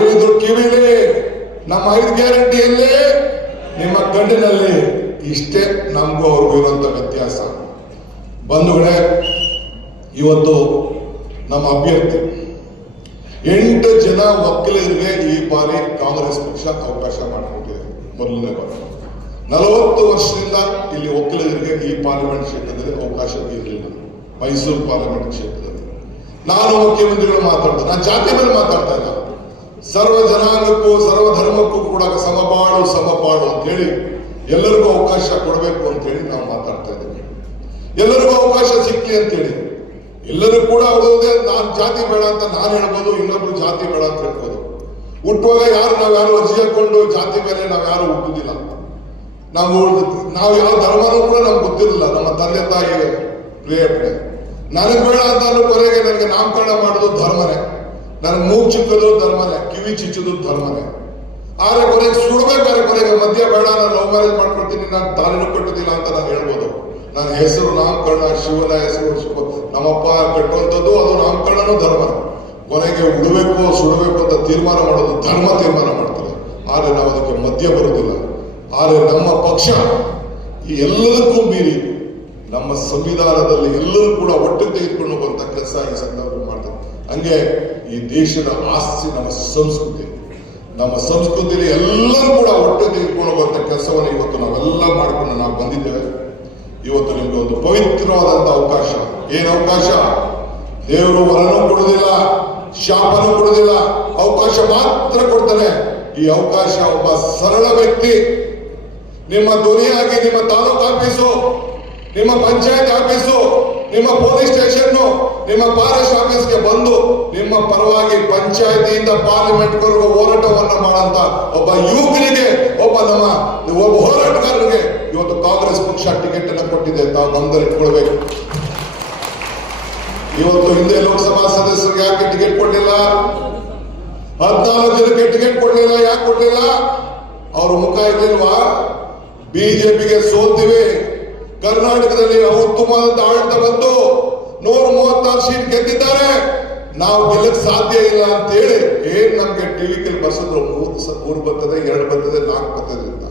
ಇದು ಕಿವಿಲಿ. ನಮ್ಮ ಐದು ಗ್ಯಾರಂಟಿಯಲ್ಲಿ ನಿಮ್ಮ ಕಣ್ಣಿನಲ್ಲಿ ಇಷ್ಟೇ ನಮಗೂ ಅವ್ರಿಗೂ ಇರುವಂತ ವ್ಯತ್ಯಾಸ. ಬಂಧುಗಳೇ, ಇವತ್ತು ನಮ್ಮ ಅಭ್ಯರ್ಥಿ, ಎಂಟು ಜನ ವಕೀಲರಿಗೆ ಈ ಬಾರಿ ಕಾಂಗ್ರೆಸ್ ಪಕ್ಷ ಅವಕಾಶ ಮಾಡಿಕೊಟ್ಟಿದೆ. ಮೊದಲನೇ ಬಾರಿ. ನಲವತ್ತು ವರ್ಷದಿಂದ ಇಲ್ಲಿ ವಕೀಲರಿಗೆ ಈ ಪಾರ್ಲಿಮೆಂಟ್ ಕ್ಷೇತ್ರದಲ್ಲಿ ಅವಕಾಶ ಇರಲಿಲ್ಲ. ಮೈಸೂರು ಪಾರ್ಲಿಮೆಂಟ್ ಕ್ಷೇತ್ರದಲ್ಲಿ. ನಾನು ಮುಖ್ಯಮಂತ್ರಿಗಳು ಮಾತಾಡ್ತಾ ನಾನು ಜಾತಿ ಮೇಲೆ ಮಾತಾಡ್ತಾ ಸರ್ವ ಜನಾಂಗಕ್ಕೂ ಸರ್ವ ಧರ್ಮಕ್ಕೂ ಕೂಡ ಸಮಪಾಡು ಸಮಪಾಡು ಅಂತ ಹೇಳಿ ಎಲ್ಲರಿಗೂ ಅವಕಾಶ ಕೊಡಬೇಕು ಅಂತ ಹೇಳಿ ನಾವು ಮಾತಾಡ್ತಾ ಇದ್ದೀವಿ. ಎಲ್ಲರಿಗೂ ಅವಕಾಶ ಸಿಕ್ಕಿ ಅಂತ ಹೇಳಿ ಎಲ್ಲರೂ ಕೂಡ ಅವರದೇ ನಾನು ಜಾತಿ ಬೇಡ ಅಂತ ನಾನು ಹೇಳ್ಬೋದು, ಇನ್ನೊಬ್ರು ಜಾತಿ ಬೇಡ ಅಂತ ಹೇಳ್ಬೋದು. ಹುಟ್ಟುವಾಗ ಯಾರು, ನಾವು ಯಾರು ಅರ್ಜಿ ಹಾಕೊಂಡು ಜಾತಿ ಮೇಲೆ ನಾವು ಯಾರು ಹುಟ್ಟುದಿಲ್ಲ. ನಾವು ನಾವು ಯಾವ ಧರ್ಮನೂ ಕೂಡ ನಮ್ಗೆ ಗೊತ್ತಿರಲಿಲ್ಲ. ನಮ್ಮ ತಂದೆ ತಾಯಿ ಪ್ರಿಯ ನನಗೆ ಬೇಡ ಅಂತ ಕೊನೆಗೆ ನನಗೆ ನಾಮಕರಣ ಮಾಡೋದು ಧರ್ಮನೇ. ನನಗೆ ಮೂಗ್ ಚಿಕ್ಕದು ಧರ್ಮನೇ ಕಿವಿ ಚುಚ್ಚೋದು ಧರ್ಮನೇ. ಆದ್ರೆ ಕೊನೆಗೆ ಸುಡ್ಬೇಕಾದ್ರೆ ಕೊನೆಗೆ ಮಧ್ಯ ಬೇಡ, ನಾನು ಲವ್ ಮ್ಯಾರೇಜ್ ಮಾಡ್ಕೊಳ್ತೀನಿ, ನಾನು ತಾಲಿನೂ ಕಟ್ಟೋದಿಲ್ಲ ಅಂತ ನಾನು ಹೇಳ್ಬೋದು. ನನ್ನ ಹೆಸರು ನಾಮಕರಣ, ಶಿವನ ಹೆಸರು ನಮ್ಮಪ್ಪ ಕಟ್ಟುವಂಥದ್ದು ಅದು ನಾಮಕರಣನೂ ಧರ್ಮ. ಕೊನೆಗೆ ಉಡಬೇಕು, ಸುಡಬೇಕು ಅಂತ ತೀರ್ಮಾನ ಮಾಡೋದು ಧರ್ಮ ತೀರ್ಮಾನ ಮಾಡ್ತಾರೆ ಆದ್ರೆ ನಾವು ಅದಕ್ಕೆ ಮಧ್ಯ ಬರುವುದಿಲ್ಲ. ಆದ್ರೆ ನಮ್ಮ ಪಕ್ಷ ಈ ಎಲ್ಲದಕ್ಕೂ ಮೀರಿ ನಮ್ಮ ಸಂವಿಧಾನದಲ್ಲಿ ಎಲ್ಲರೂ ಕೂಡ ಒಟ್ಟು ತೆಗೆದುಕೊಂಡು ಹೋಗುವಂತ ಕೆಲಸ ಈ ಸಂದರ್ಭದಲ್ಲಿ ಮಾಡ್ತಾರೆ. ಹಂಗೆ ಈ ದೇಶದ ಆಸ್ತಿ ನಮ್ಮ ಸಂಸ್ಕೃತಿ. ನಮ್ಮ ಸಂಸ್ಕೃತಿಯಲ್ಲಿ ಎಲ್ಲರೂ ಕೂಡ ಒಟ್ಟು ತೆಗೆದುಕೊಂಡು ಹೋಗುವಂತ ಕೆಲಸವನ್ನು ಇವತ್ತು ನಾವೆಲ್ಲ ಮಾಡಿಕೊಂಡು ನಾವು ಬಂದಿದ್ದೇವೆ. ಇವತ್ತು ನಿಮ್ಗೆ ಒಂದು ಪವಿತ್ರವಾದಂತ ಅವಕಾಶ. ಏನ್ ಅವಕಾಶ? ದೇವರು ವರನೂ ಕೊಡುವುದಿಲ್ಲ ಶಾಪನೂ ಕೊಡುವುದಿಲ್ಲ ಅವಕಾಶ ಮಾತ್ರ ಕೊಡ್ತಾನೆ ಈ ಅವಕಾಶ ಒಬ್ಬ ಸರಳ ವ್ಯಕ್ತಿ. ನಿಮ್ಮ ಧ್ವನಿಯಾಗಿ ನಿಮ್ಮ ತಾಲೂಕು ಆಫೀಸು ನಿಮ್ಮ ಪಂಚಾಯತ್ ಆಫೀಸು, ನಿಮ್ಮ ಪೊಲೀಸ್ ಸ್ಟೇಷನ್ ನಿಮ್ಮ ಫಾರೆಸ್ಟ್ ಆಫೀಸ್ಗೆ ಬಂದು ನಿಮ್ಮ ಪರವಾಗಿ ಪಂಚಾಯತಿಯಿಂದ ಪಾರ್ಲಿಮೆಂಟ್ ಹೋರಾಟವನ್ನು ಹೋರಾಟವನ್ನ ಮಾಡಂತ ಒಬ್ಬ ಯುವಕನಿಗೆ, ಒಬ್ಬ ನಮ್ಮ ಒಬ್ಬ ಹೋರಾಟಗಾರರಿಗೆ ಇವತ್ತು ಕಾಂಗ್ರೆಸ್ ಪಕ್ಷ ಟಿಕೆಟ್ ಅನ್ನು ಕೊಟ್ಟಿದೆ ತಾವು ಗಮನದಲ್ಲಿ ಇಟ್ಕೊಳ್ಬೇಕು ಇವತ್ತು ಹಿಂದೆ ಲೋಕಸಭಾ ಸದಸ್ಯರಿಗೆ ಯಾಕೆ ಟಿಕೆಟ್ ಕೊಟ್ಟಿಲ್ಲ ಹದಿನಾಲ್ಕು ಜನಕ್ಕೆ ಟಿಕೆಟ್ ಕರ್ನಾಟಕದಲ್ಲಿ ಉತ್ತಮವಾದಂತ ಆಡಳಿತ ಬಂತು ನೂರ ಮೂವತ್ತಾರು ಸೀಟ್ ಗೆದ್ದಿದ್ದಾರೆ. ನಾವು ಗೆಲ್ಲಕ್ ಸಾಧ್ಯ ಇಲ್ಲ ಅಂತ ಹೇಳಿ ಏನ್ ನಮ್ಗೆ ಟಿವಿ ಕೆಲ್ ಬರ್ಸಿದ್ರು? ಮೂರು ಬರ್ತದೆ, ಎರಡು ಬರ್ತದೆ, ನಾಲ್ಕು ಬರ್ತದೆ ಅಂತ.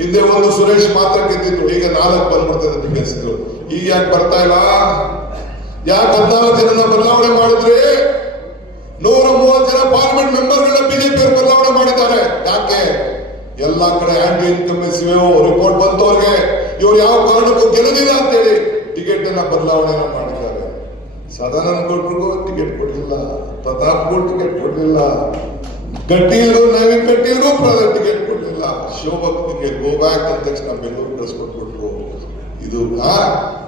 ಹಿಂದೆ ಒಂದು ಸುರೇಶ್ ಮಾತ್ರ ಗೆದ್ದಿದ್ರು ಈಗ ನಾಲ್ಕು ಬಂದ್ಬಿಡ್ತದೆ ಅಂತ ಗೆಲ್ಸಿದ್ರು ಈಗ ಯಾಕೆ ಬರ್ತಾ ಇಲ್ಲ? ಯಾಕೆ ಹದಿನಾಲ್ಕು ಜನ ಬದಲಾವಣೆ ಮಾಡಿದ್ರಿ? ನೂರ ಮೂವತ್ತು ಜನ ಪಾರ್ಲಿಮೆಂಟ್ ಮೆಂಬರ್ಗಳನ್ನ ಬಿಜೆಪಿ ಬದಲಾವಣೆ ಮಾಡಿದ್ದಾರೆ. ಯಾಕೆ? ಎಲ್ಲಾ ಕಡೆ ಆಂಟಿ ಇನ್ಕಮ್ ರಿಪೋರ್ಟ್ ಬಂತು ಅವ್ರಿಗೆ. ಇವ್ರು ಯಾವ ಕಾರಣಕ್ಕೂ ಗೆಲ್ಲುದಿಲ್ಲ ಅಂತೇಳಿ ಟಿಕೆಟ್ ಅನ್ನ ಬದಲಾವಣೆ ಮಾಡಿದ್ದಾರೆ. ಸದಾನಂದ ಟಿಕೆಟ್ ಕೊಟ್ಟಿಲ್ಲ ಪ್ರತಾಪ್ಗೂ ಟಿಕೆಟ್ ಕೊಡಲಿಲ್ಲ. ಕಟೀಲ್ಗೂ ನವೀನ್ ಕಟೀಲ್ಗೂ ಟಿಕೆಟ್ ಕೊಡಲಿಲ್ಲ. ಶಿವಭಕ್ತಿಗೆ ಗೋ ಬ್ಯಾಕ್ ಅಂದ ತಕ್ಷಣ ಬೆಂಗಳೂರು ಕಳಿಸ್ಕೊಟ್ಬಿಟ್ರು. ಇದು